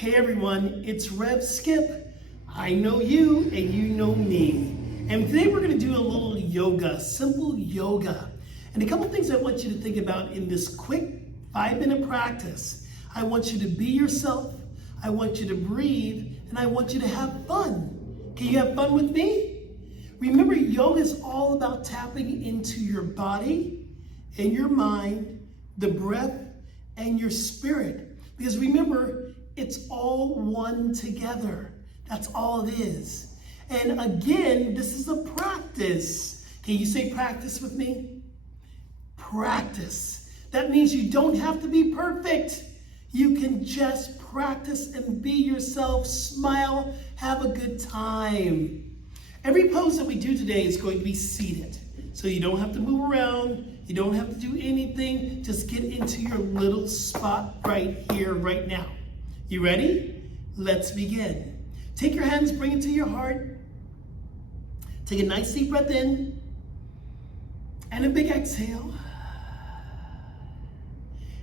Hey everyone, it's Rev Skip. I know you and you know me. And today we're going to do a little yoga, simple yoga. And a couple things I want you to think about in this quick 5-minute practice. I want you to be yourself, I want you to breathe, and I want you to have fun. Can you have fun with me? Remember, yoga is all about tapping into your body and your mind, the breath, and your spirit. Because remember, it's all one together. That's all it is. And again, this is a practice. Can you say practice with me? Practice. That means you don't have to be perfect. You can just practice and be yourself, smile, have a good time. Every pose that we do today is going to be seated. So you don't have to move around. You don't have to do anything. Just get into your little spot right here, right now. You ready? Let's begin. Take your hands, bring it to your heart. Take a nice deep breath in and a big exhale.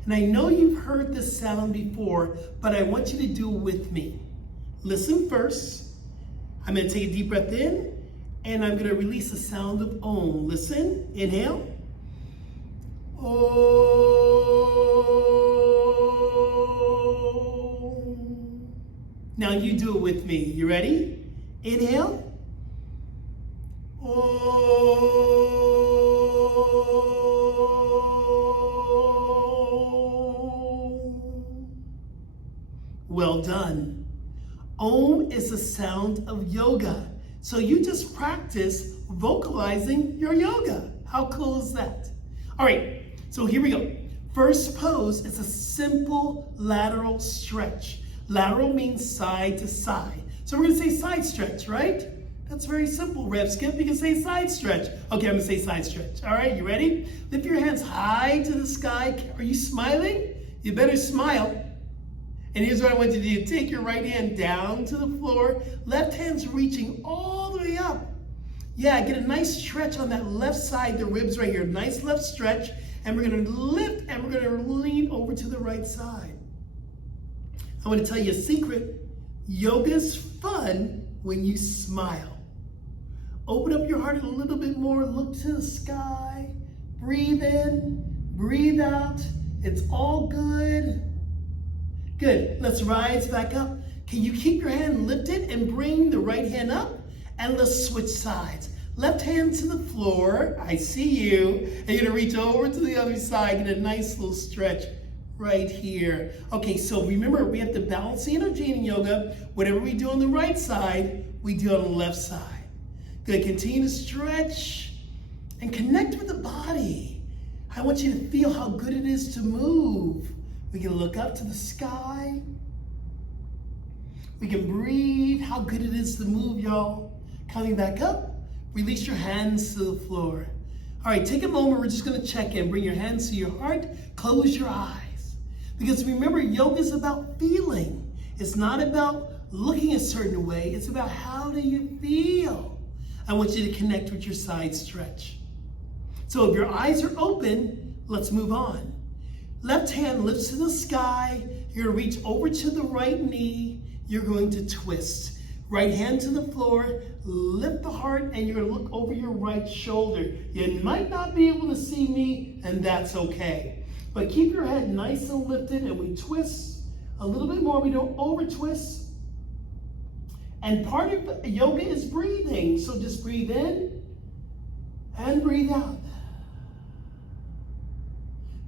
And I know you've heard this sound before, but I want you to do it with me. Listen first. I'm going to take a deep breath in and I'm going to release the sound of Om. Listen, inhale. Om. Now you do it with me. You ready? Inhale. Om. Well done. Om is the sound of yoga. So you just practice vocalizing your yoga. How cool is that? All right, so here we go. First pose is a simple lateral stretch. Lateral means side to side. So we're gonna say side stretch, right? That's very simple, Rev Skip. You can say side stretch. Okay, I'm gonna say side stretch. All right, you ready? Lift your hands high to the sky. Are you smiling? You better smile. And here's what I want you to do. Take your right hand down to the floor. Left hand's reaching all the way up. Yeah, get a nice stretch on that left side, the ribs right here. Nice left stretch. And we're gonna lift and we're gonna lean over to the right side. I want to tell you a secret. Yoga's fun when you smile. Open up your heart a little bit more. Look to the sky. Breathe in, breathe out. It's all good. Good. Let's rise back up. Can you keep your hand lifted and bring the right hand up? And let's switch sides. Left hand to the floor. I see you. And you're going to reach over to the other side. Get a nice little stretch right here. Okay, so remember, we have to balance the energy in yoga. Whatever we do on the right side, we do on the left side. Good. Continue to stretch and connect with the body. I want you to feel how good it is to move. We can look up to the sky. We can breathe. How good it is to move, y'all. Coming back up, release your hands to the floor. All right, take a moment. We're just going to check in. Bring your hands to your heart. Close your eyes. Because remember, yoga is about feeling. It's not about looking a certain way. It's about how do you feel. I want you to connect with your side stretch. So if your eyes are open, let's move on. Left hand lifts to the sky. You're going to reach over to the right knee. You're going to twist. Right hand to the floor. Lift the heart and you're going to look over your right shoulder. You might not be able to see me, and that's okay. But keep your head nice and lifted, and we twist a little bit more. We don't over twist. And part of yoga is breathing. So just breathe in and breathe out.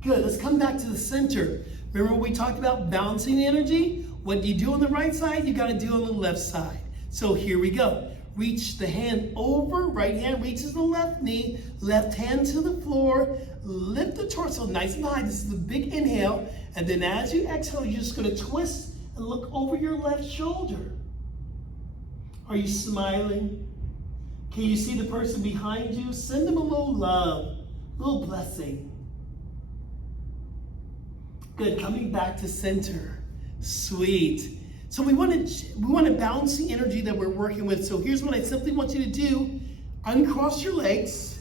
Good, let's come back to the center. Remember we talked about balancing the energy? What you do on the right side, you gotta do on the left side. So here we go. Reach the hand over, right hand reaches the left knee, left hand to the floor, lift the torso nice and high. This is a big inhale. And then as you exhale, you're just gonna twist and look over your left shoulder. Are you smiling? Can you see the person behind you? Send them a little love, a little blessing. Good, coming back to center. Sweet. So we want to balance the energy that we're working with. So here's what I simply want you to do. Uncross your legs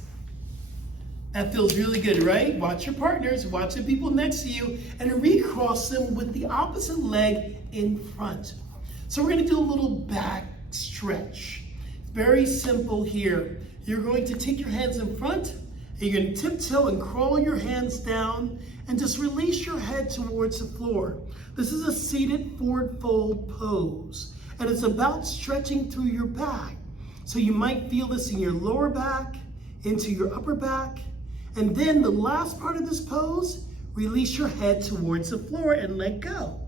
That feels really good, right? Watch your partners, watch the people next to you, and recross them with the opposite leg in front. So we're going to do a little back stretch. Very simple here. You're going to take your hands in front, and you're going to tiptoe and crawl your hands down, and just release your head towards the floor. This is a seated forward fold pose, and it's about stretching through your back. So you might feel this in your lower back, into your upper back, and then the last part of this pose, release your head towards the floor and let go.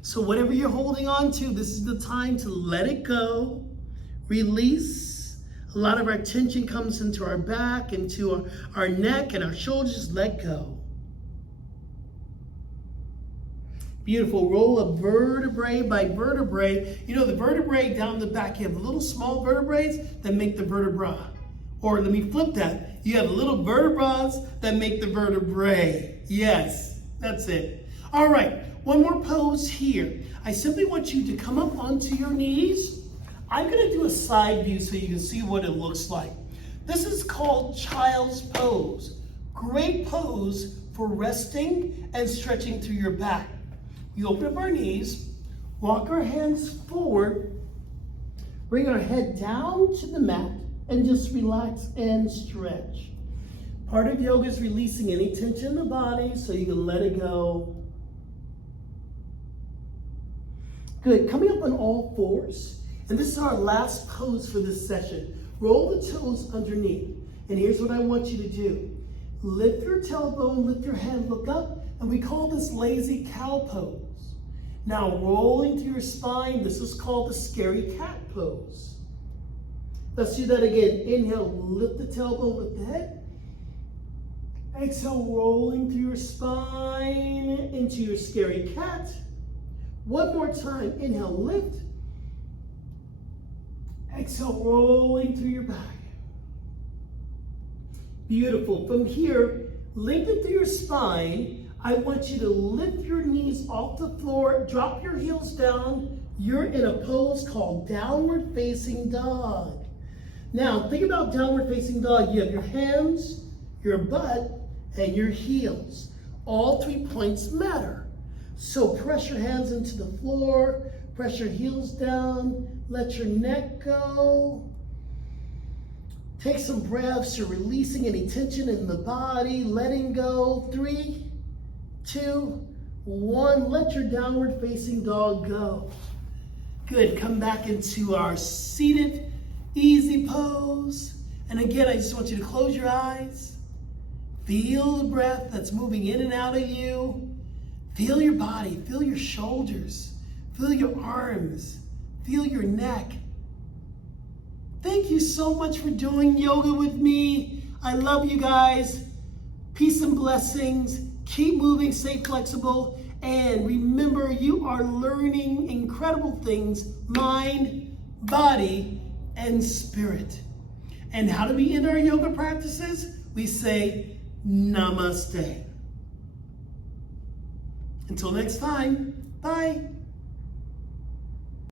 So whatever you're holding on to, this is the time to let it go, release. A lot of our tension comes into our back, into our neck and our shoulders. Let go. Beautiful. Roll up vertebrae by vertebrae. You know, the vertebrae down the back, you have little small vertebrae that make the vertebra. Or let me flip that. You have little vertebrae that make the vertebrae. Yes, that's it. All right, one more pose here. I simply want you to come up onto your knees. I'm going to do a side view so you can see what it looks like. This is called child's pose. Great pose for resting and stretching through your back. You open up our knees, walk our hands forward, bring our head down to the mat, and just relax and stretch. Part of yoga is releasing any tension in the body so you can let it go. Good. Coming up on all fours. And this is our last pose for this session. Roll the toes underneath. And here's what I want you to do. Lift your tailbone, lift your head, look up, and we call this lazy cow pose. Now rolling through your spine, this is called the scary cat pose. Let's do that again. Inhale, lift the tailbone, lift the head. Exhale, rolling through your spine into your scary cat. One more time. Inhale, lift. Exhale, rolling through your back. Beautiful. From here, lengthen through your spine. I want you to lift your knees off the floor, drop your heels down. You're in a pose called downward facing dog. Now, think about downward facing dog. You have your hands, your butt, and your heels. All 3 points matter. So press your hands into the floor, press your heels down, let your neck go. Take some breaths. You're releasing any tension in the body, letting go. 3, 2, 1. Let your downward facing dog go. Good. Come back into our seated easy pose. And again, I just want you to close your eyes. Feel the breath that's moving in and out of you. Feel your body. Feel your shoulders. Feel your arms. Feel your neck. Thank you so much for doing yoga with me. I love you guys. Peace and blessings. Keep moving, stay flexible. And remember, you are learning incredible things, mind, body, and spirit. And how do we end our yoga practices? We say, namaste. Until next time, bye.